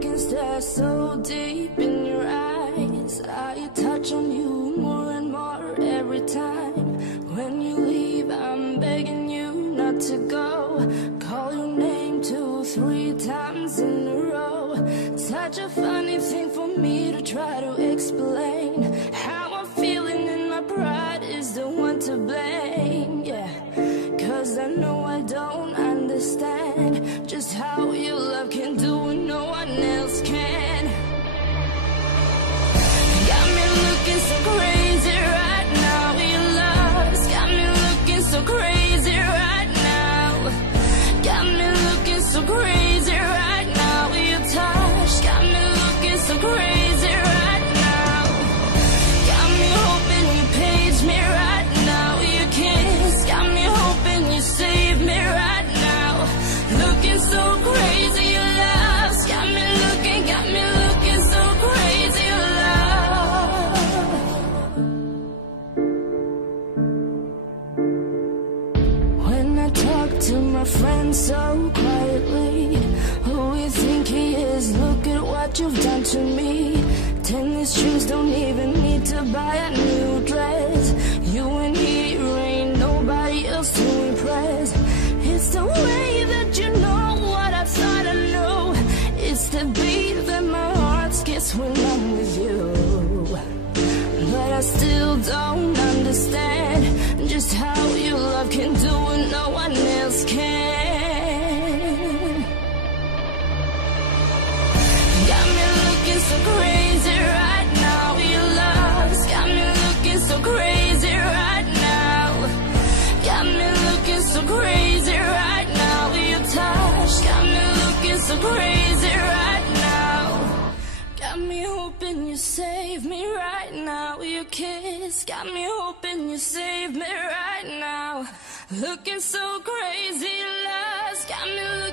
can stare so deep in your eyes. I touch on you more and more every time. When you leave, I'm begging you not to go. Call your name 2, 3 times in a row. Such a funny thing for me to try to explain. How I'm feeling and my pride is the one to blame. Yeah, 'cause I know I don't understand just how your love can do what no one else can. Got me looking so crazy right now. Your love's got me looking so crazy right now. Got me looking so crazy right now. Your touch got me looking so crazy right now. Got me hoping you page me right now. Your kiss got me hoping you save me right now. Looking so crazy, your love's got me looking so crazy, your love. When I talk to my friends so quietly, who you think he is? Look at what you've done to me. Tennis shoes, don't even need to buy a new dress. You and he ain't nobody else to impress. It's the way that you know what I thought I knew. It's the beat that my heart skips when I'm with you. But I still don't understand just how your love can do what no one else can. Got me looking so crazy right now. Your love's got me looking so crazy right now. Got me looking so crazy right now. Your touch got me looking so crazy right now. Got me hoping you save me right now. Your kiss got me hoping you save me right now. Looking so crazy, your love's got me looking